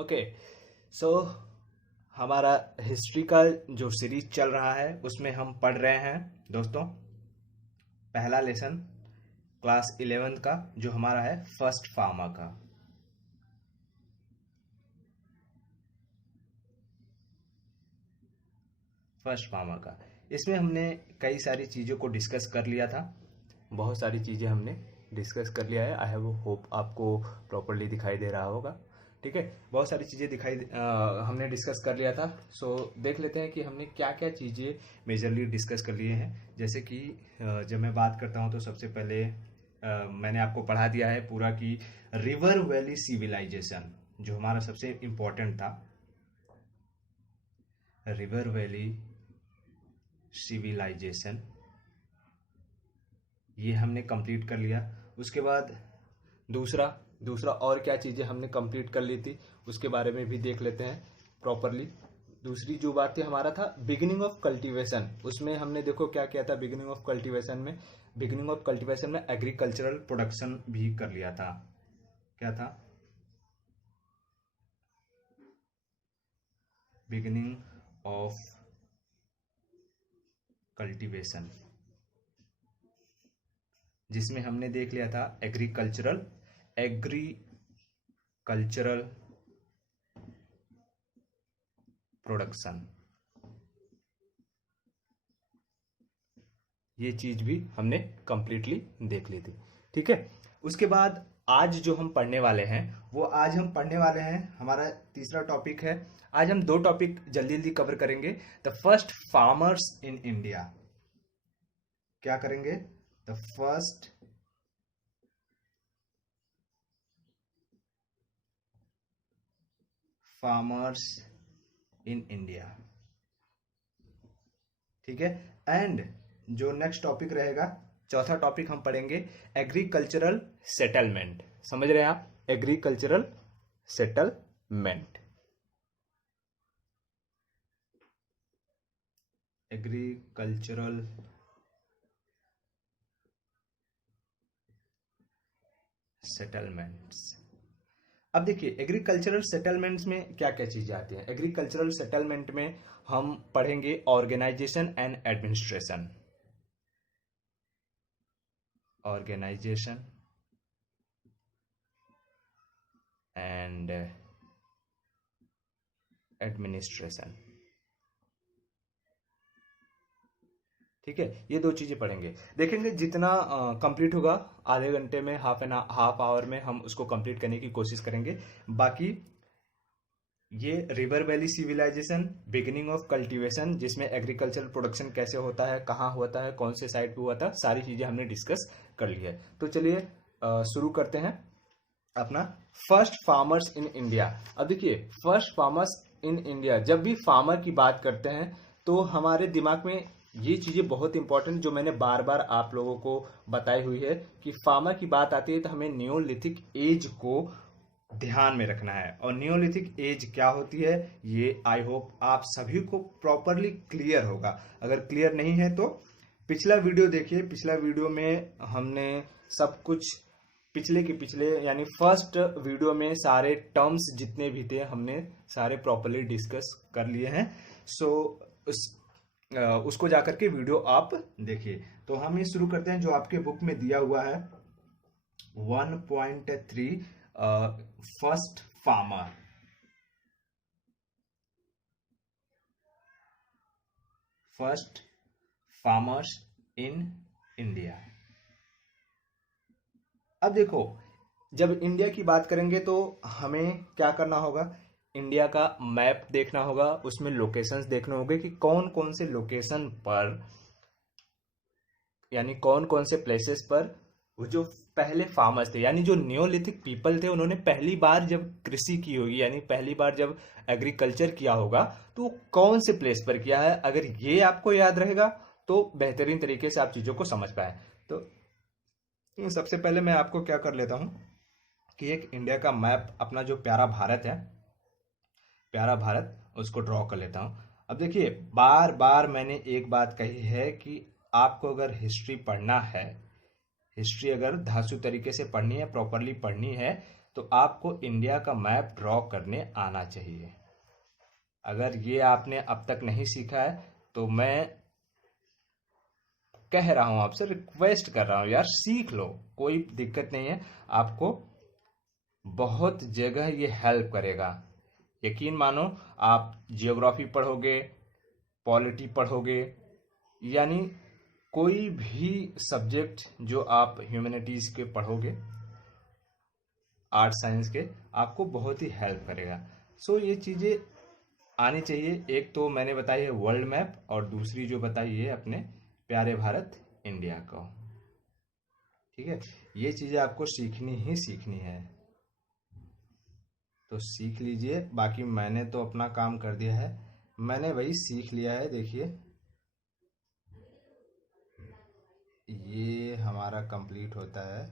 Okay. सो हमारा history का जो सीरीज चल रहा है उसमें हम पढ़ रहे हैं दोस्तों पहला लेसन क्लास 11th का जो हमारा है फर्स्ट फार्मा का। इसमें हमने कई सारी चीज़ों को डिस्कस कर लिया था, बहुत सारी चीज़ें हमने डिस्कस कर लिया है। आई हैव होप आपको प्रॉपरली दिखाई दे रहा होगा। ठीक है, बहुत सारी चीज़ें हमने डिस्कस कर लिया था। सो देख लेते हैं कि हमने क्या क्या चीज़ें मेजरली डिस्कस कर लिए हैं। जैसे कि जब मैं बात करता हूँ तो सबसे पहले मैंने आपको पढ़ा दिया है पूरा कि रिवर वैली सिविलाइजेशन जो हमारा सबसे इम्पोर्टेंट था, रिवर वैली सिविलाइजेशन, ये हमने कंप्लीट कर लिया। उसके बाद दूसरा और क्या चीज़ें हमने कंप्लीट कर ली थी उसके बारे में भी देख लेते हैं प्रॉपरली। दूसरी जो बात थी हमारा था बिगिनिंग ऑफ कल्टीवेशन, उसमें हमने देखो क्या किया था। बिगिनिंग ऑफ कल्टीवेशन में एग्रीकल्चरल प्रोडक्शन भी कर लिया था। क्या था? बिगिनिंग ऑफ कल्टीवेशन, जिसमें हमने देख लिया था एग्रीकल्चरल प्रोडक्शन, ये चीज भी हमने कंप्लीटली देख ली थी। ठीक है, उसके बाद आज जो हम पढ़ने वाले हैं हमारा तीसरा टॉपिक है। आज हम दो टॉपिक जल्दी जल्दी कवर करेंगे। The first farmers in India, क्या करेंगे? The first farmers in India. ठीक है, एंड जो नेक्स्ट टॉपिक रहेगा, चौथा टॉपिक हम पढ़ेंगे एग्रीकल्चरल सेटलमेंट। समझ रहे हैं आप? Agricultural settlement, agricultural settlements. अब देखिए एग्रीकल्चरल सेटलमेंट्स में क्या क्या चीजें आती हैं। एग्रीकल्चरल सेटलमेंट में हम पढ़ेंगे organisation and administration, organisation and administration. ठीक है, ये दो चीजें पढ़ेंगे। देखेंगे जितना कंप्लीट होगा आधे घंटे में, हाफ आवर में हम उसको कंप्लीट करने की कोशिश करेंगे। बाकी ये river valley civilisation, beginning of cultivation जिसमें एग्रीकल्चरल प्रोडक्शन कैसे होता है, कहाँ होता है, कौन से साइड पे हुआ था, सारी चीजें हमने डिस्कस कर ली है। तो चलिए शुरू करते हैं अपना फर्स्ट फार्मर्स इन इंडिया। अब देखिए फर्स्ट फार्मर्स इन इंडिया, जब भी फार्मर की बात करते हैं तो हमारे दिमाग में ये चीजें बहुत इंपॉर्टेंट जो मैंने बार बार आप लोगों को बताई हुई है कि फार्मर की बात आती है तो हमें नियोलिथिक एज को ध्यान में रखना है। और नियोलिथिक एज क्या होती है ये आई होप आप सभी को प्रॉपरली क्लियर होगा। अगर क्लियर नहीं है तो पिछला वीडियो देखिए। पिछला वीडियो में हमने सब कुछ पिछले यानी फर्स्ट वीडियो में सारे टर्म्स जितने भी थे हमने सारे प्रॉपरली डिस्कस कर लिए हैं। सो उसको जाकर के वीडियो आप देखिए। तो हम ये शुरू करते हैं जो आपके बुक में दिया हुआ है 1.3 first farmer. First farmers in India. अब देखो जब इंडिया की बात करेंगे तो हमें क्या करना होगा, इंडिया का मैप देखना होगा, उसमें लोकेशंस देखने होंगे कि कौन कौन से लोकेशन पर यानी कौन कौन से प्लेसेस पर वो जो पहले फार्मर्स थे यानी जो नियोलिथिक पीपल थे उन्होंने पहली बार जब कृषि की होगी यानी पहली बार जब एग्रीकल्चर किया होगा तो कौन से प्लेस पर किया है। अगर ये आपको याद रहेगा तो बेहतरीन तरीके से आप चीजों को समझ पाए। तो सबसे पहले मैं आपको क्या कर लेता हूं कि एक इंडिया का मैप, अपना जो प्यारा भारत है, प्यारा भारत, उसको ड्रॉ कर लेता हूं। अब देखिए बार बार मैंने एक बात कही है कि आपको अगर हिस्ट्री पढ़ना है, हिस्ट्री अगर धांसू तरीके से पढ़नी है, प्रॉपरली पढ़नी है तो आपको इंडिया का मैप ड्रॉ करने आना चाहिए। अगर ये आपने अब तक नहीं सीखा है तो मैं कह रहा हूं आपसे, रिक्वेस्ट कर रहा हूं यार, सीख लो, कोई दिक्कत नहीं है। आपको बहुत जगह ये हेल्प करेगा, यकीन मानो। आप जियोग्राफी पढ़ोगे, पॉलिटी पढ़ोगे, यानी कोई भी सब्जेक्ट जो आप ह्यूमैनिटीज़ के पढ़ोगे, आर्ट साइंस के, आपको बहुत ही हेल्प करेगा। सो ये चीज़ें आनी चाहिए। एक तो मैंने बताई है वर्ल्ड मैप, और दूसरी जो बताई है अपने प्यारे भारत इंडिया को। ठीक है, ये चीज़ें आपको सीखनी ही सीखनी है, तो सीख लीजिए। बाकी मैंने तो अपना काम कर दिया है, मैंने वही सीख लिया है। देखिए ये हमारा कंप्लीट होता है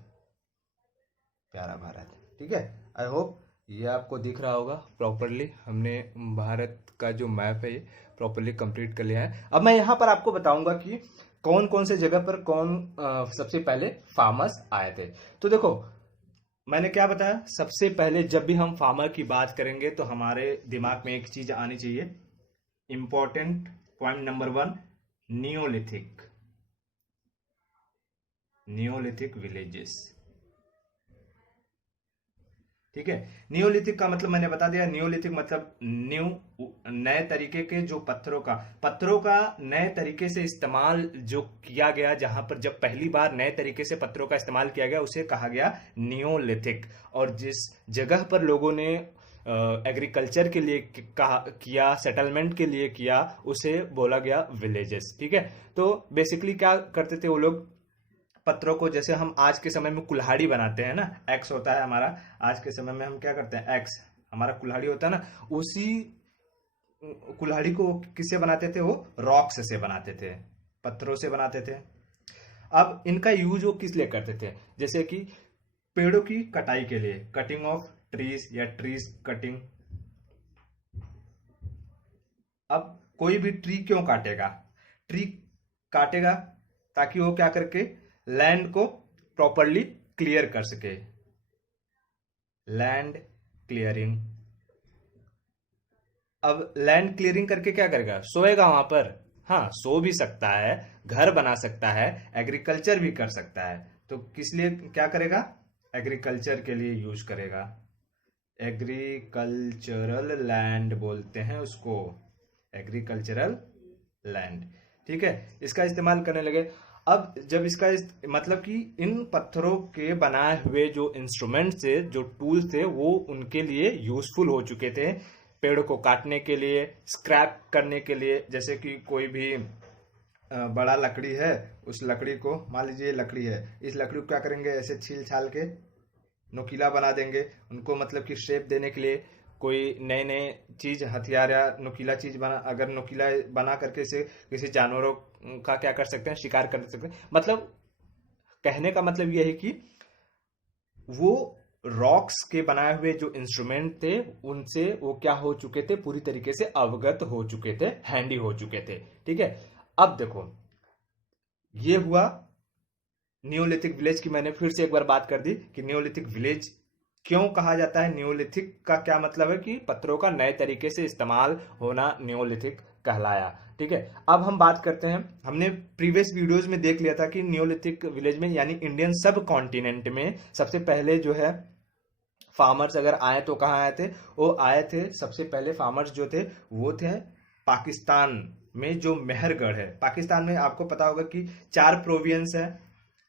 प्यारा भारत। ठीक है, आई होप ये आपको दिख रहा होगा प्रॉपरली। हमने भारत का जो मैप है ये प्रॉपरली कंप्लीट कर लिया है। अब मैं यहाँ पर आपको बताऊंगा कि कौन कौन से जगह पर कौन सबसे पहले फार्मर्स आए थे। तो देखो, मैंने क्या बताया, सबसे पहले जब भी हम फार्मर की बात करेंगे तो हमारे दिमाग में एक चीज आनी चाहिए, important point number 1, Neolithic. Neolithic villages. ठीक है, नियोलिथिक का मतलब मैंने बता दिया। नियोलिथिक मतलब न्यू, नए तरीके के जो पत्थरों का नए तरीके से इस्तेमाल जो किया गया, जहां पर जब पहली बार नए तरीके से पत्थरों का इस्तेमाल किया गया उसे कहा गया नियोलिथिक। और जिस जगह पर लोगों ने एग्रीकल्चर के लिए किया, सेटलमेंट के लिए किया, उसे बोला गया विलेजेस। ठीक है, तो बेसिकली क्या करते थे वो लोग, पत्रों को, जैसे हम आज के समय में कुल्हाड़ी बनाते हैं ना, एक्स होता है हमारा, आज के समय में हम क्या करते हैं, एक्स हमारा कुल्हाड़ी होता है ना, उसी कुल्हाड़ी को किससे बनाते थे, वो रॉक्स से बनाते थे, पत्थरों से बनाते थे। अब इनका यूज वो किस लिए करते थे, जैसे कि पेड़ों की कटाई के लिए, कटिंग ऑफ ट्रीज या ट्रीज कटिंग। अब कोई भी ट्री क्यों काटेगा, ट्री काटेगा ताकि वो क्या करके लैंड को प्रॉपरली क्लियर कर सके, लैंड क्लियरिंग। अब लैंड क्लियरिंग करके क्या करेगा, सोएगा वहां पर, हाँ सो भी सकता है, घर बना सकता है, एग्रीकल्चर भी कर सकता है। तो किस लिए क्या करेगा, एग्रीकल्चर के लिए यूज करेगा। एग्रीकल्चरल लैंड बोलते हैं उसको, एग्रीकल्चरल लैंड। ठीक है, इसका इस्तेमाल करने लगे। अब जब इसका मतलब कि इन पत्थरों के बनाए हुए जो इंस्ट्रूमेंट थे, जो टूल्स थे, वो उनके लिए यूजफुल हो चुके थे, पेड़ को काटने के लिए, स्क्रैप करने के लिए। जैसे कि कोई भी बड़ा लकड़ी है, उस लकड़ी को, मान लीजिए लकड़ी है, इस लकड़ी को क्या करेंगे, ऐसे छील छाल के नुकीला बना देंगे उनको, मतलब कि शेप देने के लिए। कोई नए नए चीज, हथियार या नुकीला चीज बना, अगर नुकीला बना करके इसे किसी जानवरों का क्या कर सकते हैं, शिकार कर सकते हैं। मतलब कहने का मतलब यह है कि वो रॉक्स के बनाए हुए जो इंस्ट्रूमेंट थे, उनसे वो क्या हो चुके थे, पूरी तरीके से अवगत हो चुके थे, हैंडी हो चुके थे। ठीक है, अब देखो ये हुआ नियोलिथिक विलेज की। मैंने फिर से एक बार बात कर दी कि नियोलिथिक विलेज क्यों कहा जाता है। नियोलिथिक का क्या मतलब है कि पत्थरों का नए तरीके से इस्तेमाल होना नियोलिथिक कहलाया। ठीक है, अब हम बात करते हैं, हमने प्रीवियस वीडियोस में देख लिया था कि नियोलिथिक विलेज में, यानी इंडियन सब कॉन्टिनेंट में, सबसे पहले जो है फार्मर्स अगर आए तो कहाँ आए थे, वो आए थे, सबसे पहले फार्मर्स जो थे वो थे पाकिस्तान में, जो मेहरगढ़ है। पाकिस्तान में आपको पता होगा कि 4 प्रोविंस है।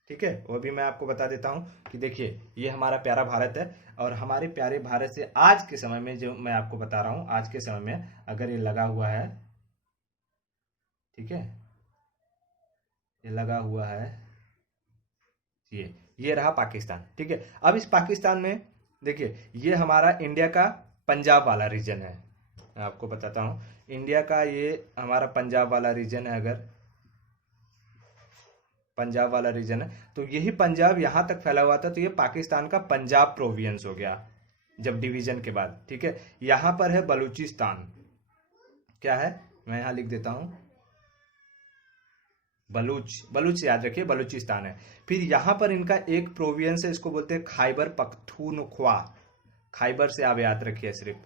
ठीक है, वो भी मैं आपको बता देता हूं कि देखिए ये हमारा प्यारा भारत है, और हमारे प्यारे भारत से आज के समय में, जो मैं आपको बता रहा हूं, आज के समय में अगर ये लगा हुआ है, ठीक है, ये लगा हुआ है, ये रहा पाकिस्तान। ठीक है, अब इस पाकिस्तान में देखिए, ये हमारा इंडिया का पंजाब वाला रीजन है। मैं आपको बताता हूं, इंडिया का ये हमारा पंजाब वाला रीजन है। अगर पंजाब वाला रीजन है तो यही पंजाब यहां तक फैला हुआ था, तो ये पाकिस्तान का पंजाब प्रोविंस हो गया जब डिवीजन के बाद। ठीक है, यहां पर है बलूचिस्तान, क्या है, मैं यहां लिख देता हूं, बलूच याद रखिए, बलूचिस्तान है। फिर यहां पर इनका एक प्रोविंस है, इसको बोलते हैं खैबर पख्तूनख्वा। खैबर से आप याद रखिए सिर्फ,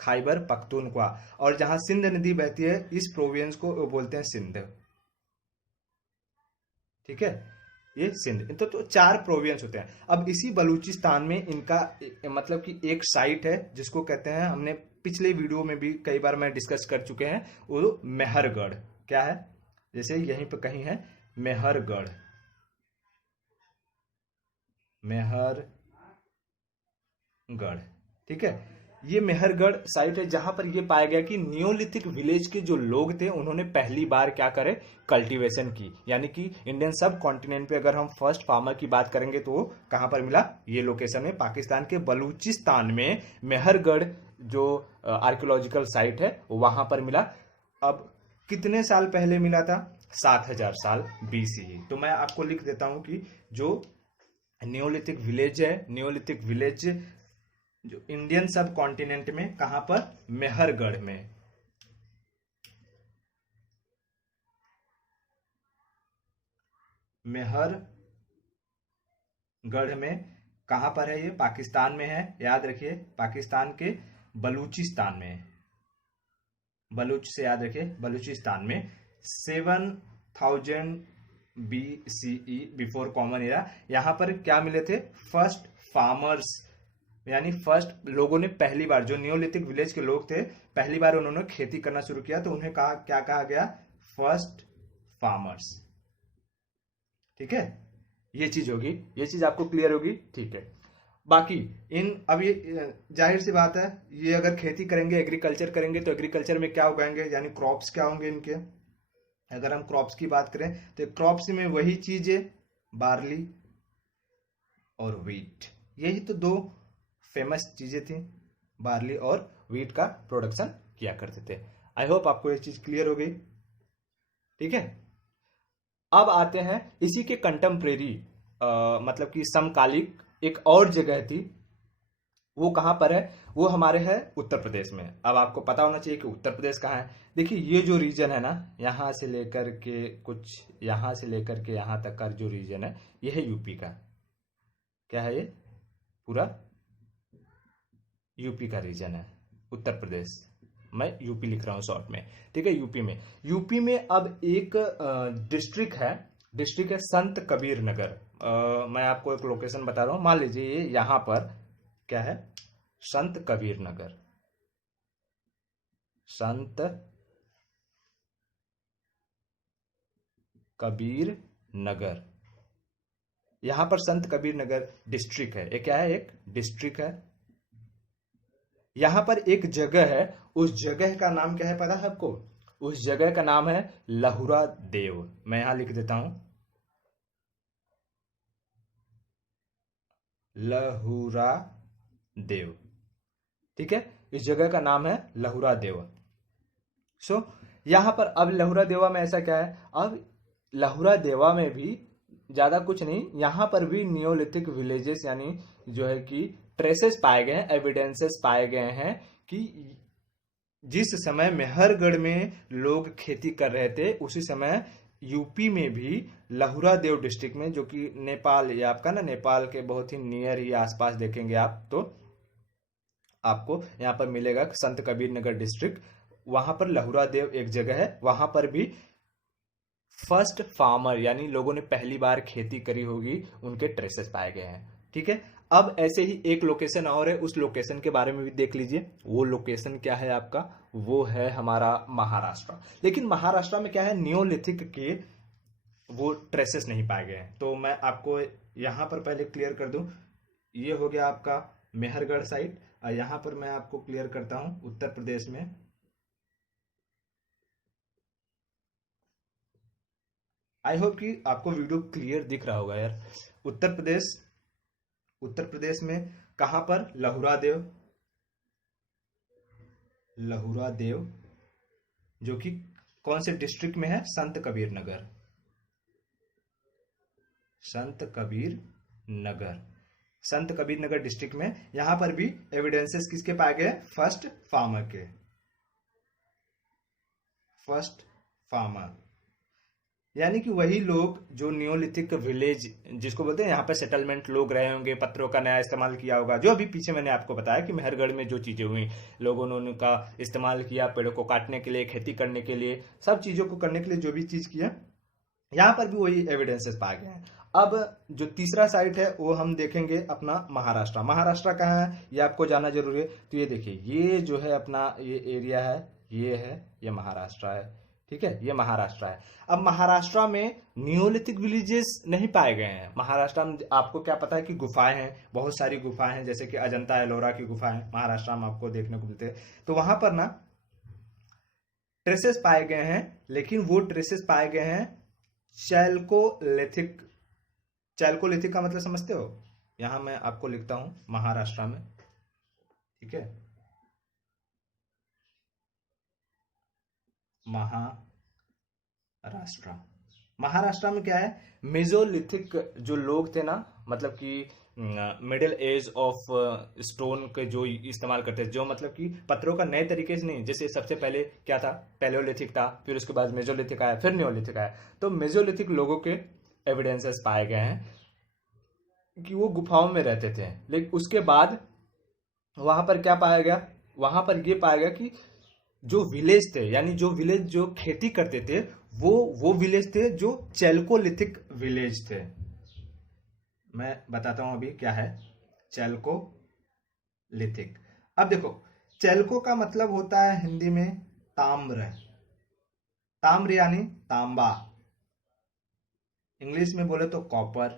खैबर पख्तूनख्वा। और जहां सिंध नदी बहती है इस प्रोविंस को वो बोलते हैं सिंध। ठीक है, ये सिंध। तो 4 प्रोविंस होते हैं। अब इसी बलूचिस्तान में इनका मतलब कि एक साइट है जिसको कहते हैं, हमने पिछले वीडियो में भी कई बार मैं डिस्कस कर चुके हैं, वो मेहरगढ़। क्या है, जैसे यहीं पर कहीं है मेहरगढ़, मेहरगढ़। ठीक है, ये मेहरगढ़ साइट है जहां पर ये पाया गया कि नियोलिथिक विलेज के जो लोग थे उन्होंने पहली बार क्या करे, कल्टीवेशन की। यानी कि इंडियन सब कॉन्टिनेंट पे अगर हम फर्स्ट फार्मर की बात करेंगे तो वो कहां पर मिला, ये लोकेशन है पाकिस्तान के बलूचिस्तान में मेहरगढ़ जो आर्कियोलॉजिकल साइट है वहां पर मिला। अब कितने साल पहले मिला था, 7000 साल BCE। तो मैं आपको लिख देता हूं कि जो नियोलिथिक विलेज है, नियोलिथिक विलेज जो इंडियन सब कॉन्टिनेंट में कहां पर, मेहरगढ़ में। मेहरगढ़ में कहां पर है, ये पाकिस्तान में है, याद रखिए पाकिस्तान के बलूचिस्तान में, बलूच से याद रखिए बलूचिस्तान में। 7000 BCE, बिफोर कॉमन एरा। यहां पर क्या मिले थे, फर्स्ट फार्मर्स, यानी फर्स्ट लोगों ने पहली बार, जो नियोलिथिक विलेज के लोग थे पहली बार उन्होंने खेती करना शुरू किया, तो उन्हें कहा, क्या कहा गया, फर्स्ट फार्मर्स। ठीक है, ये चीज होगी, ये चीज आपको क्लियर होगी। ठीक है, बाकी इन, अब ये जाहिर सी बात है, ये अगर खेती करेंगे, एग्रीकल्चर करेंगे, तो एग्रीकल्चर में क्या उगाएंगे, यानी क्रॉप्स क्या होंगे इनके। अगर हम क्रॉप्स की बात करें तो क्रॉप्स में वही चीजें, बार्ली और व्हीट, यही तो 2 फेमस चीजें थी, बार्ली और व्हीट का प्रोडक्शन किया करते थे। आई होप आपको ये चीज क्लियर हो गई। ठीक है, अब आते हैं इसी के कंटेम्प्रेरी, मतलब कि समकालिक एक और जगह थी, वो कहां पर है, वो हमारे है उत्तर प्रदेश में। अब आपको पता होना चाहिए कि उत्तर प्रदेश कहाँ है। देखिए ये जो रीजन है ना, यहां से लेकर के कुछ, यहां से लेकर के यहां तक का जो रीजन है, ये है यूपी का। क्या है, ये पूरा यूपी का रीजन है, उत्तर प्रदेश। मैं यूपी लिख रहा हूं शॉर्ट में। ठीक है, यूपी में, यूपी में अब एक डिस्ट्रिक्ट है, डिस्ट्रिक्ट है संत कबीर नगर। मैं आपको एक लोकेशन बता रहा हूं, मान लीजिए ये यहां पर क्या है, संत कबीर नगर, संत कबीर नगर। यहां पर संत कबीर नगर डिस्ट्रिक्ट है, एक क्या है, एक डिस्ट्रिक्ट है। यहां पर एक जगह है, उस जगह का नाम क्या है पता है आपको, उस जगह का नाम है लहुरा देव। मैं यहां लिख देता हूं, लहुरा देव। ठीक है, इस जगह का नाम है लहुरा देव। सो यहां पर अब लहुरा देवा में ऐसा क्या है, अब लहुरा देवा में भी ज्यादा कुछ नहीं, यहां पर भी नियोलिथिक विलेजेस, यानी जो है कि ट्रेसेस पाए गए हैं, एविडेंसेस पाए गए हैं कि जिस समय मेहरगढ़ में लोग खेती कर रहे थे उसी समय यूपी में भी लहुरा देव डिस्ट्रिक्ट में, जो कि नेपाल, ये आपका ना नेपाल के बहुत ही नियर ही आसपास देखेंगे आप तो आपको यहाँ पर मिलेगा संत कबीर नगर डिस्ट्रिक्ट। वहां पर लहुरा देव एक जगह है, वहां पर भी फर्स्ट फार्मर, यानी लोगों ने पहली बार खेती करी होगी, उनके ट्रेसेस पाए गए हैं। ठीक है, अब ऐसे ही एक लोकेशन और है, उस लोकेशन के बारे में भी देख लीजिए। वो लोकेशन क्या है आपका, वो है हमारा महाराष्ट्र। लेकिन महाराष्ट्र में क्या है, नियोलिथिक के वो ट्रेसेस नहीं पाए गए हैं। तो मैं आपको यहां पर पहले क्लियर कर दूं, ये हो गया आपका मेहरगढ़ साइट। और यहां पर मैं आपको क्लियर करता हूं उत्तर प्रदेश में, आई होप कि आपको वीडियो क्लियर दिख रहा होगा यार। उत्तर प्रदेश, उत्तर प्रदेश में कहां पर, लहुरा देव, लहुरा देव, जो कि कौन से डिस्ट्रिक्ट में है, संत कबीर नगर, संत कबीर नगर, संत कबीर नगर डिस्ट्रिक्ट में। यहां पर भी एविडेंसेस किसके पाए गए, फर्स्ट फार्मर के, फर्स्ट फार्मर। यानी कि वही लोग जो नियोलिथिक विलेज जिसको बोलते हैं, यहाँ पे सेटलमेंट लोग रहे होंगे, पत्थरों का नया इस्तेमाल किया होगा, जो अभी पीछे मैंने आपको बताया कि मेहरगढ़ में जो चीजें हुई, लोगों ने उनका इस्तेमाल किया पेड़ों को काटने के लिए, खेती करने के लिए, सब चीजों को करने के लिए जो भी चीज किया, यहाँ पर भी वही एविडेंसेस पाए गए हैं। अब जो तीसरा साइट है वो हम देखेंगे अपना महाराष्ट्र। महाराष्ट्र कहाँ है ये आपको जानना जरूरी है। तो ये देखिए, ये जो है अपना ये एरिया है, ये है, ये महाराष्ट्र है, ठीक है, ये महाराष्ट्र है। अब महाराष्ट्र में नियोलिथिक विलेजेस नहीं पाए गए हैं। महाराष्ट्र में आपको क्या पता है कि गुफाएं हैं, बहुत सारी गुफाएं हैं, जैसे कि अजंता एलोरा की गुफाएं महाराष्ट्र में आपको देखने को मिलते हैं। तो वहां पर ना ट्रेसेस पाए गए हैं, लेकिन वो ट्रेसेस पाए गए हैं चैल्कोलिथिक। चैल्कोलिथिक का मतलब समझते हो? यहां मैं आपको लिखता हूं महाराष्ट्र में, ठीक है, महाराष्ट्र। महाराष्ट्र में क्या है, मेजोलिथिक जो लोग थे ना, मतलब कि मिडिल एज ऑफ स्टोन के जो इस्तेमाल करते थे, जो मतलब कि पत्थरों का नए तरीके से नहीं, जैसे सबसे पहले क्या था, पैलेओलिथिक था, फिर उसके बाद मेजोलिथिक आया, फिर नियोलिथिक आया। तो मेजोलिथिक लोगों के एविडेंसेस पाए गए हैं कि वो गुफाओं में रहते थे। लेकिन उसके बाद वहां पर क्या पाया गया, वहां पर ये पाया गया कि जो विलेज थे, यानी जो विलेज जो खेती करते थे, वो विलेज थे जो चैल्कोलिथिक विलेज थे। मैं बताता हूं अभी क्या है चैल्कोलिथिक। अब देखो, चैल्को का मतलब होता है हिंदी में ताम्र। ताम्र यानी तांबा, इंग्लिश में बोले तो कॉपर,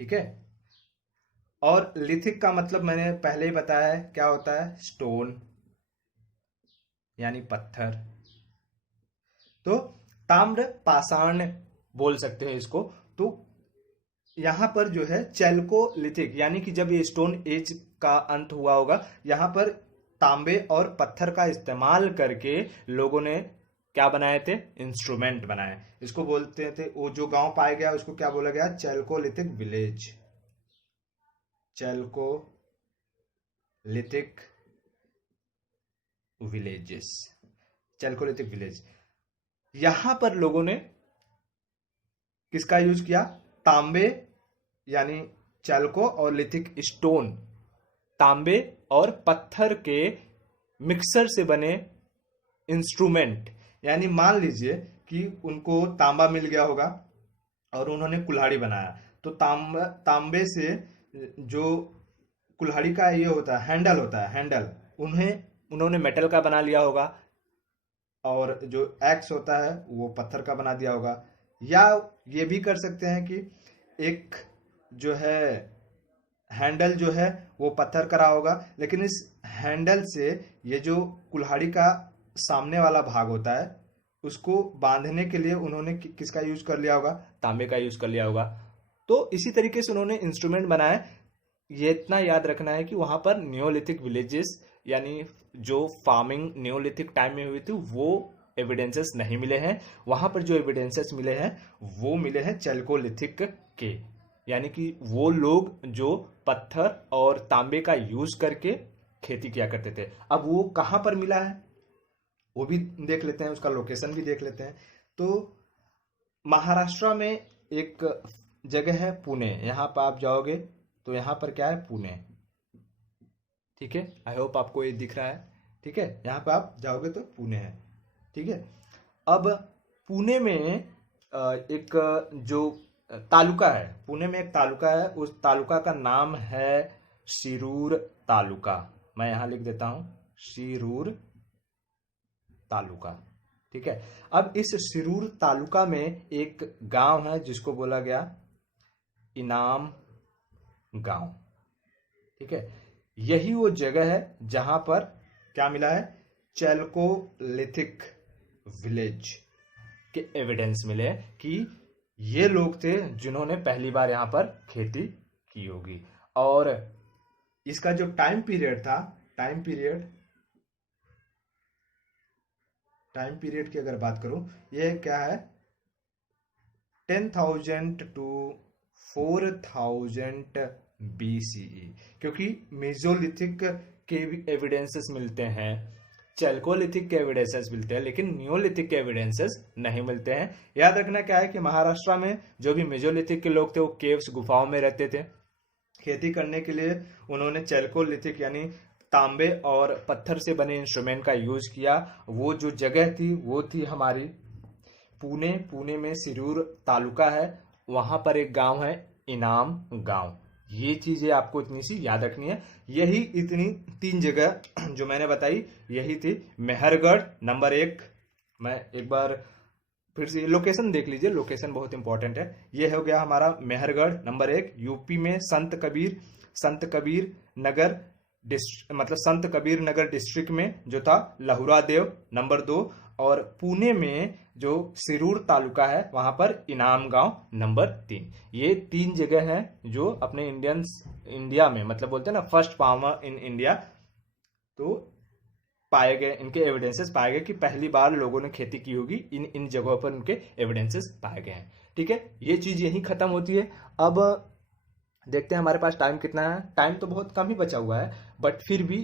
ठीक है। और लिथिक का मतलब मैंने पहले ही बताया है, क्या होता है, स्टोन यानी पत्थर। तो ताम्र पाषाण बोल सकते हैं इसको। तो यहां पर जो है चैल्कोलिथिक, यानी कि जब ये स्टोन एज का अंत हुआ होगा, यहां पर तांबे और पत्थर का इस्तेमाल करके लोगों ने क्या बनाए थे, इंस्ट्रूमेंट बनाए। इसको बोलते थे, वो जो गांव पाया गया उसको क्या बोला गया, Chalcolithic village. Chalcolithic villages, Chalcolithic village. यहां पर लोगों ने किसका यूज किया, तांबे यानी चैल्को और लिथिक स्टोन, तांबे और पत्थर के मिक्सर से बने इंस्ट्रूमेंट। यानी मान लीजिए कि उनको तांबा मिल गया होगा और उन्होंने कुल्हाड़ी बनाया, तो तांबे से जो कुल्हाड़ी का ये होता है, हैंडल होता है, हैंडल उन्होंने मेटल का बना लिया होगा, और जो एक्स होता है वो पत्थर का बना दिया होगा। या ये भी कर सकते हैं कि एक जो है हैंडल जो है वो पत्थर का रहा होगा, लेकिन इस हैंडल से ये जो कुल्हाड़ी का सामने वाला भाग होता है उसको बांधने के लिए उन्होंने किसका यूज कर लिया होगा, तांबे का यूज कर लिया होगा। तो इसी तरीके से उन्होंने इंस्ट्रूमेंट बनाए। ये इतना याद रखना है कि वहां पर नियोलिथिक विलेजेस, यानी जो फार्मिंग नियोलिथिक टाइम में हुई थी, वो एविडेंसेस नहीं मिले हैं। वहां पर जो एविडेंसेस मिले हैं वो मिले हैं चैल्कोलिथिक के, यानी कि वो लोग जो पत्थर और तांबे का यूज करके खेती किया करते थे। अब वो कहां पर मिला है वो भी देख लेते हैं, उसका लोकेशन भी देख लेते हैं। तो महाराष्ट्र में एक जगह है पुणे, यहां पर आप जाओगे तो यहां पर क्या है, पुणे, ठीक है। आई होप आपको ये दिख रहा है, ठीक है, यहां पर आप जाओगे तो पुणे है, ठीक है। अब पुणे में एक जो तालुका है, पुणे में एक तालुका है, उस तालुका का नाम है शिरूर तालुका। मैं यहां लिख देता हूं शिरूर तालुका, ठीक है। अब इस शिरूर तालुका में एक गांव है जिसको बोला गया इनाम गांव, ठीक है। यही वो जगह है जहां पर क्या मिला है, चैल्कोलिथिक विलेज के एविडेंस मिले कि ये लोग थे जिन्होंने पहली बार यहां पर खेती की होगी। और इसका जो टाइम पीरियड था, टाइम पीरियड की अगर बात करूं, ये क्या है, 10,000 टू 4,000 BCE, क्योंकि मेसोलिथिक के भी एविडेंसेस मिलते हैं चैल्कोलिथिक के एविडेंसेस मिलते हैं, लेकिन नियोलिथिक के एविडेंसेस नहीं मिलते हैं। याद रखना क्या है कि महाराष्ट्र में जो भी मेजोलिथिक के लोग थे वो केव्स, गुफाओं में रहते थे। खेती करने के लिए उन्होंने चैल्कोलिथिक यानी तांबे और पत्थर से बने इंस्ट्रूमेंट का यूज किया। वो जो जगह थी वो थी हमारी पुणे में सिरूर तालुका है, वहां पर एक गांव है इनाम गांव। ये चीजें आपको इतनी सी याद रखनी है। यही इतनी 3 जगह जो मैंने बताई यही थी। मेहरगढ़ नंबर 1, मैं एक बार फिर से लोकेशन देख लीजिए, लोकेशन बहुत इंपॉर्टेंट है। ये हो गया हमारा मेहरगढ़ नंबर 1। यूपी में संत कबीर नगर मतलब संत कबीर नगर डिस्ट्रिक्ट में जो था लहुरा देव नंबर 2, और पुणे में जो सिरूर तालुका है वहां पर इनाम गांव नंबर 3। ये 3 जगह हैं जो अपने इंडिया में मतलब बोलते हैं ना फर्स्ट फार्मर इन इंडिया, तो पाए गए, इनके एविडेंसेस पाए गए कि पहली बार लोगों ने खेती की होगी, इन जगहों पर उनके एविडेंसेस पाए गए हैं। ठीक है, ये चीज यही खत्म होती है। अब देखते हैं हमारे पास टाइम कितना है। टाइम तो बहुत कम ही बचा हुआ है, बट फिर भी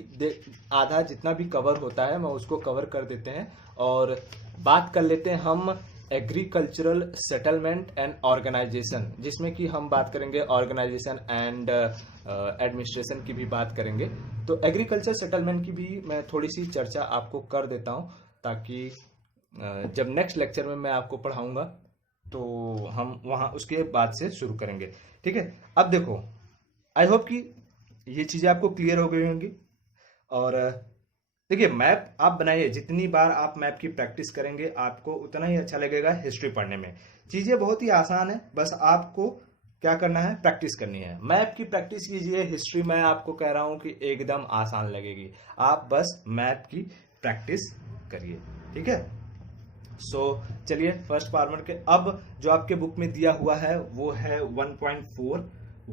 आधा जितना भी कवर होता है मैं उसको कवर कर देते हैं और बात कर लेते हैं हम एग्रीकल्चरल सेटलमेंट एंड ऑर्गेनाइजेशन, जिसमें कि हम बात करेंगे ऑर्गेनाइजेशन एंड एडमिनिस्ट्रेशन की भी बात करेंगे। तो एग्रीकल्चर सेटलमेंट की भी मैं थोड़ी सी चर्चा आपको कर देता हूँ, ताकि जब नेक्स्ट लेक्चर में मैं आपको पढ़ाऊंगा तो हम वहाँ उसके बाद से शुरू करेंगे। ठीक है, अब देखो, आई होप कि ये चीज़ें आपको क्लियर हो गई होंगी। और देखिए, मैप आप बनाइए, जितनी बार आप मैप की प्रैक्टिस करेंगे आपको उतना ही अच्छा लगेगा हिस्ट्री पढ़ने में। चीज़ें बहुत ही आसान है, बस आपको क्या करना है, प्रैक्टिस करनी है। मैप की प्रैक्टिस कीजिए, हिस्ट्री मैं आपको कह रहा हूं कि एकदम आसान लगेगी। आप बस मैप की प्रैक्टिस करिए। ठीक है, सो चलिए फर्स्ट फार्मर के अब जो आपके बुक में दिया हुआ है वो है 1.4।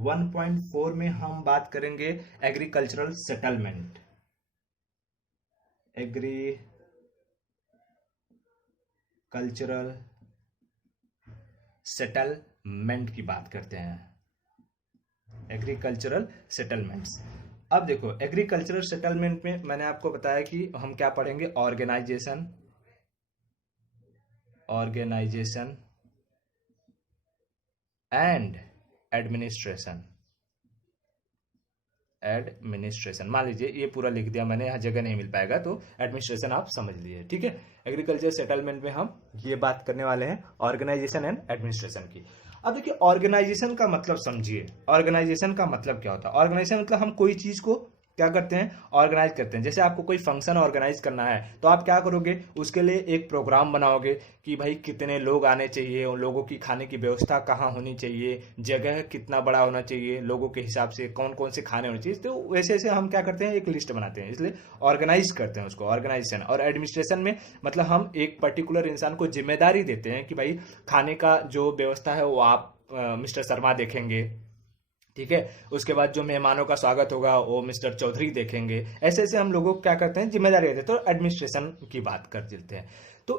1.4 में हम बात करेंगे एग्रीकल्चरल सेटलमेंट। एग्रीकल्चरल सेटलमेंट की बात करते हैं, एग्रीकल्चरल सेटलमेंट्स। अब देखो, एग्रीकल्चरल सेटलमेंट में मैंने आपको बताया कि हम क्या पढ़ेंगे, ऑर्गेनाइजेशन एंड एडमिनिस्ट्रेशन। मान लीजिए ये पूरा लिख दिया मैंने, यहाँ जगह नहीं मिल पाएगा तो एडमिनिस्ट्रेशन आप समझ लीजिए। ठीक है, एग्रीकल्चर सेटलमेंट में हम ये बात करने वाले हैं ऑर्गेनाइजेशन एंड एडमिनिस्ट्रेशन की। अब देखिए, ऑर्गेनाइजेशन का मतलब समझिए। ऑर्गेनाइजेशन का मतलब क्या होता है? ऑर्गेनाइजेशन मतलब हम कोई चीज को क्या करते हैं, ऑर्गेनाइज करते हैं। जैसे आपको कोई फंक्शन ऑर्गेनाइज करना है तो आप क्या करोगे, उसके लिए एक प्रोग्राम बनाओगे कि भाई कितने लोग आने चाहिए, उन लोगों की खाने की व्यवस्था कहाँ होनी चाहिए, जगह कितना बड़ा होना चाहिए, लोगों के हिसाब से कौन कौन से खाने होने चाहिए। तो वैसे ऐसे हम क्या करते हैं, एक लिस्ट बनाते हैं, इसलिए ऑर्गेनाइज करते हैं उसको, ऑर्गेनाइजेशन। और एडमिनिस्ट्रेशन में मतलब हम एक पर्टिकुलर इंसान को जिम्मेदारी देते हैं कि भाई खाने का जो व्यवस्था है वो आप मिस्टर शर्मा देखेंगे। ठीक है, उसके बाद जो मेहमानों का स्वागत होगा वो मिस्टर चौधरी देखेंगे। ऐसे ऐसे हम लोगों को क्या करते हैं, जिम्मेदारी देते हैं। तो एडमिनिस्ट्रेशन की बात कर देते हैं। तो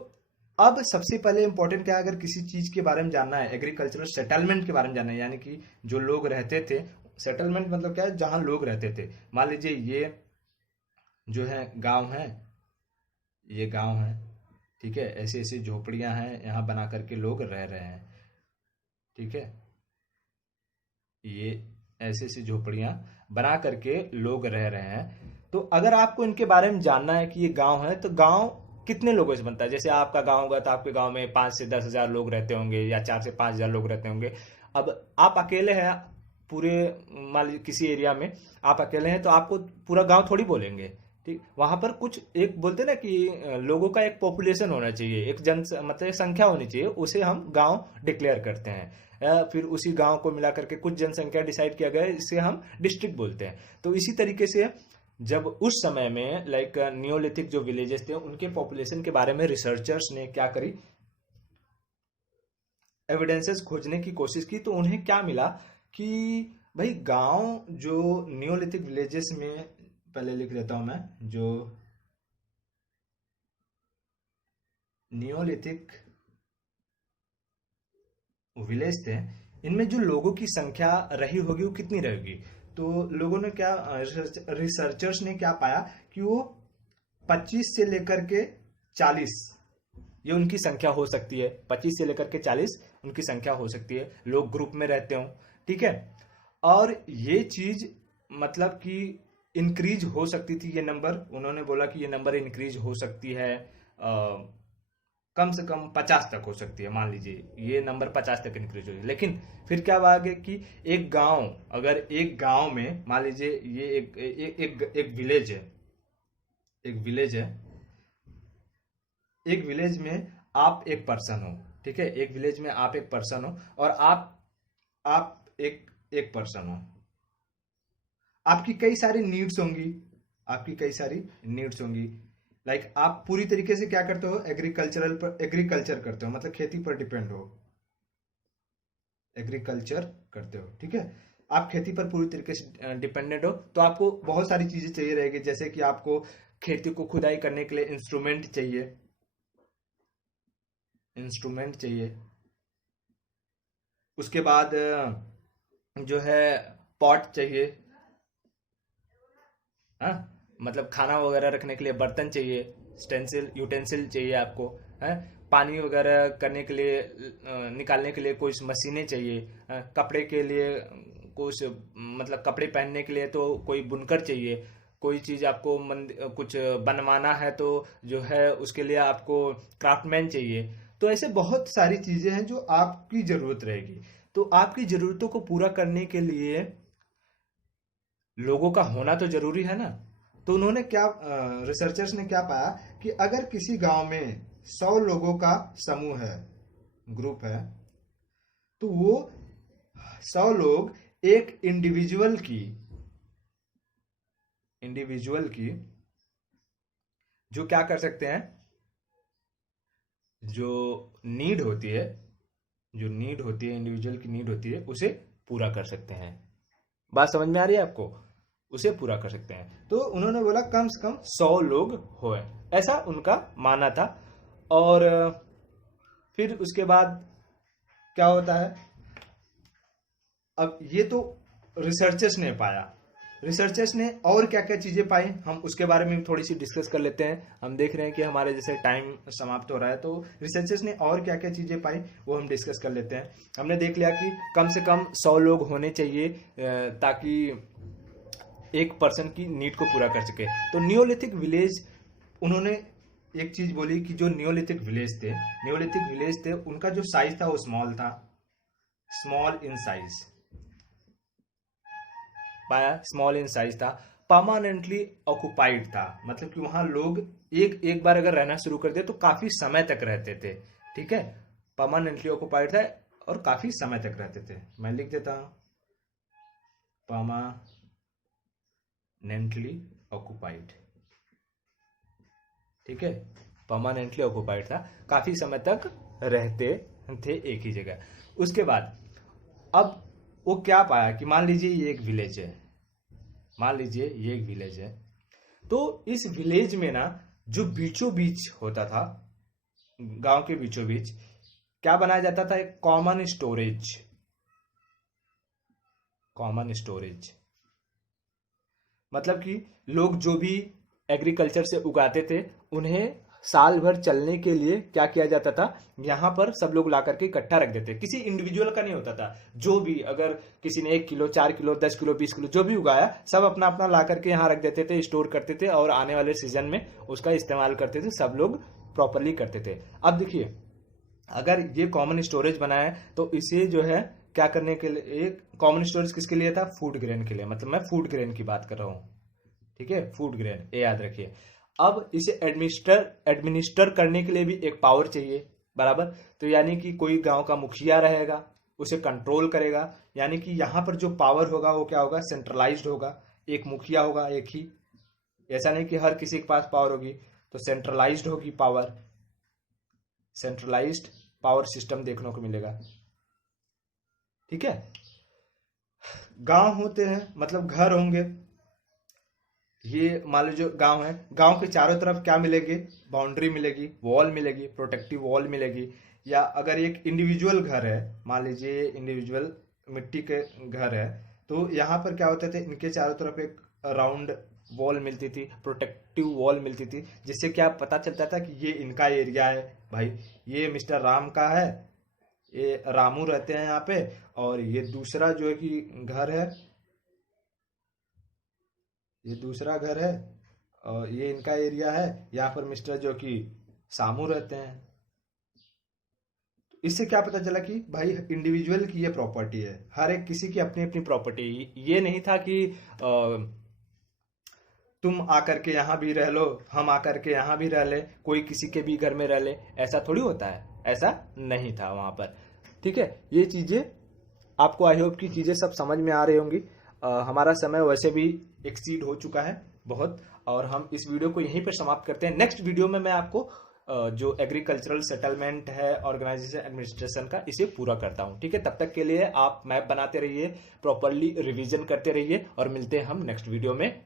अब सबसे पहले इंपॉर्टेंट क्या है, अगर किसी चीज के बारे में जानना है, एग्रीकल्चरल सेटलमेंट के बारे में जानना है, यानी कि जो लोग रहते थे, सेटलमेंट मतलब क्या है, जहां लोग रहते थे। मान लीजिए ये जो है गांव है, ये गांव है, ठीक है, ऐसी ऐसी झोपड़ियां हैं, यहाँ बना करके लोग रह रहे हैं। ठीक है, ये ऐसी ऐसी झोपड़ियां बना करके लोग रह रहे हैं। तो अगर आपको इनके बारे में जानना है कि ये गांव है, तो गांव कितने लोगों से बनता है। जैसे आपका गांव होगा तो आपके गांव में 5 से 10 हजार लोग रहते होंगे, या 4 से 5 हजार लोग रहते होंगे। अब आप अकेले हैं पूरे, मान लीजिए किसी एरिया में आप अकेले हैं, तो आपको पूरा गांव थोड़ी बोलेंगे। ठीक, वहां पर कुछ एक बोलते ना कि लोगों का एक पॉपुलेशन होना चाहिए, एक मतलब संख्या होनी चाहिए, उसे हम गांव डिक्लेयर करते हैं। फिर उसी गांव को मिला करके कुछ जनसंख्या डिसाइड किया गया है, इसे हम डिस्ट्रिक्ट बोलते हैं। तो इसी तरीके से जब उस समय में लाइक नियोलिथिक जो विलेजेस थे उनके पॉपुलेशन के बारे में रिसर्चर्स ने क्या करी, एविडेंसेस खोजने की कोशिश की। तो उन्हें क्या मिला कि भाई गांव जो नियोलिथिक विलेजेस में, पहले लिख देता हूं मैं, जो नियोलिथिक विलेज थे, इनमें जो लोगों की संख्या रही होगी वो कितनी रहेगी। तो लोगों ने क्या, रिसर्चर्स ने क्या पाया कि वो 25 से लेकर के 40 ये उनकी संख्या हो सकती है। 25 से लेकर के 40 उनकी संख्या हो सकती है, लोग ग्रुप में रहते हो, ठीक है। और ये चीज मतलब कि इंक्रीज हो सकती थी, ये नंबर उन्होंने बोला कि ये नंबर इंक्रीज हो सकती है, कम से कम 50 तक हो सकती है, मान लीजिए ये नंबर 50 तक इंक्रीज हो। लेकिन फिर क्या बात है कि एक गांव, अगर एक गांव में मान लीजिए ये एक विलेज है, एक विलेज है, एक विलेज में आप एक पर्सन हो, ठीक है, एक विलेज में आप एक पर्सन हो और आप एक पर्सन हो, आपकी कई सारी नीड्स होंगी, आपकी कई सारी नीड्स होंगी। लाइक आप पूरी तरीके से क्या करते हो, एग्रीकल्चर करते हो, मतलब खेती पर डिपेंड हो, एग्रीकल्चर करते हो, ठीक है। आप खेती पर पूरी तरीके से डिपेंडेंट हो, तो आपको बहुत सारी चीजें चाहिए रहेगी, जैसे कि आपको खेती को खुदाई करने के लिए इंस्ट्रूमेंट चाहिए, इंस्ट्रूमेंट चाहिए। उसके बाद जो है पॉट चाहिए, हाँ, मतलब खाना वगैरह रखने के लिए बर्तन चाहिए, स्टेंसिल यूटेंसिल चाहिए आपको, है, पानी वगैरह करने के लिए निकालने के लिए कुछ मशीनें चाहिए, कपड़े के लिए कुछ, मतलब कपड़े पहनने के लिए तो कोई बुनकर चाहिए, कोई चीज़ आपको कुछ बनवाना है तो जो है उसके लिए आपको क्राफ्टमैन चाहिए। तो ऐसे बहुत सारी चीज़ें हैं जो आपकी ज़रूरत रहेगी। तो आपकी ज़रूरतों को पूरा करने के लिए लोगों का होना तो जरूरी है ना। तो उन्होंने क्या, रिसर्चर्स ने क्या पाया कि अगर किसी गांव में 100 लोगों का समूह है, ग्रुप है, तो वो 100 लोग एक इंडिविजुअल की जो क्या कर सकते हैं, जो नीड होती है, जो नीड होती है, इंडिविजुअल की नीड होती है, उसे पूरा कर सकते हैं। बात समझ में आ रही है आपको, उसे पूरा कर सकते हैं। तो उन्होंने बोला कम से कम 100 लोग होए, ऐसा उनका मानना था। और फिर उसके बाद क्या होता है, अब ये तो रिसर्चर्स ने पाया, रिसर्चर्स ने और क्या क्या चीजें पाई हम उसके बारे में थोड़ी सी डिस्कस कर लेते हैं। हम देख रहे हैं कि हमारे जैसे टाइम समाप्त हो रहा है, तो रिसर्चर्स ने और क्या क्या चीजें पाई वो हम डिस्कस कर लेते हैं। हमने देख लिया कि कम से कम 100 लोग होने चाहिए ताकि एक पर्सन की नीड को पूरा कर सके। तो नियोलिथिक विलेज, उन्होंने एक चीज बोली कि जो नियोलिथिक विलेज थे उनका जो साइज था वो स्मॉल था, स्मॉल इन साइज, पाया स्मॉल इन साइज था, परमानेंटली ऑक्युपाइड था, मतलब कि वहां लोग एक बार अगर रहना शुरू कर दे तो काफी समय तक रहते थे, ठीक है, परमानेंटली ऑक्युपाइड था और काफी समय तक रहते थे। मैं लिख देता हूं परमानेंटली ऑक्युपाइड, ठीक है, परमानेंटली ऑक्युपाइड था, काफी समय तक रहते थे एक ही जगह। उसके बाद अब वो क्या पाया कि मान लीजिए ये एक विलेज है, मान लीजिए ये एक विलेज है, तो इस विलेज में ना जो बीचों बीच होता था, गांव के बीचों बीच क्या बनाया जाता था, एक कॉमन स्टोरेज, मतलब कि लोग जो भी एग्रीकल्चर से उगाते थे उन्हें साल भर चलने के लिए क्या किया जाता था, यहां पर सब लोग ला करके इकट्ठा रख देते, किसी इंडिविजुअल का नहीं होता था, जो भी अगर किसी ने 1 किलो 4 किलो 10 किलो 20 किलो जो भी उगाया सब अपना अपना ला करके यहाँ रख देते थे, स्टोर करते थे और आने वाले सीजन में उसका इस्तेमाल करते थे, सब लोग प्रॉपरली करते थे। अब देखिए अगर ये कॉमन स्टोरेज बनाया तो इसे जो है क्या करने के लिए, एक कॉमन स्टोरेज किसके लिए था, फूड ग्रेन के लिए, मतलब मैं फूड ग्रेन की बात कर रहा हूँ, ठीक है, फूड ग्रेन, ये याद रखिए। अब इसे एडमिनिस्टर करने के लिए भी एक पावर चाहिए, बराबर, तो यानी कि कोई गांव का मुखिया रहेगा, उसे कंट्रोल करेगा, यानी कि यहां पर जो पावर होगा वो क्या होगा, सेंट्रलाइज्ड होगा, एक मुखिया होगा एक ही, ऐसा नहीं कि हर किसी के पास पावर होगी, तो सेंट्रलाइज्ड होगी पावर, सेंट्रलाइज्ड पावर सिस्टम देखने को मिलेगा, ठीक है। गांव होते हैं मतलब घर होंगे, ये मान लीजिए गांव है, गांव के चारों तरफ क्या मिलेगी, बाउंड्री मिलेगी, वॉल मिलेगी, प्रोटेक्टिव वॉल मिलेगी। या अगर एक इंडिविजुअल घर है, मान लीजिए इंडिविजुअल मिट्टी के घर है, तो यहाँ पर क्या होते थे, इनके चारों तरफ एक राउंड वॉल मिलती थी, प्रोटेक्टिव वॉल मिलती थी, जिससे क्या पता चलता था कि ये इनका एरिया है भाई, ये मिस्टर राम का है, ये रामू रहते हैं यहाँ पे, और ये दूसरा जो है कि घर है, ये दूसरा घर है, और ये इनका एरिया है, यहाँ पर मिस्टर जो कि सामू रहते हैं। इससे क्या पता चला कि भाई इंडिविजुअल की ये प्रॉपर्टी है, हर एक किसी की अपनी अपनी प्रॉपर्टी। ये नहीं था कि तुम आकर के यहाँ भी रह लो, हम आकर के यहाँ भी रह ले, कोई किसी के भी घर में रह ले, ऐसा थोड़ी होता है, ऐसा नहीं था वहां पर। ठीक है, ये चीजें आपको आई होप की चीजें सब समझ में आ रही होंगी। हमारा समय वैसे भी एक्सीड हो चुका है बहुत, और हम इस वीडियो को यहीं पर समाप्त करते हैं। नेक्स्ट वीडियो में मैं आपको जो एग्रीकल्चरल सेटलमेंट है ऑर्गेनाइजेशन एडमिनिस्ट्रेशन का, इसे पूरा करता हूं। ठीक है, तब तक के लिए आप मैप बनाते रहिए, प्रॉपरली रिवीजन करते रहिए, और मिलते हैं हम नेक्स्ट वीडियो में।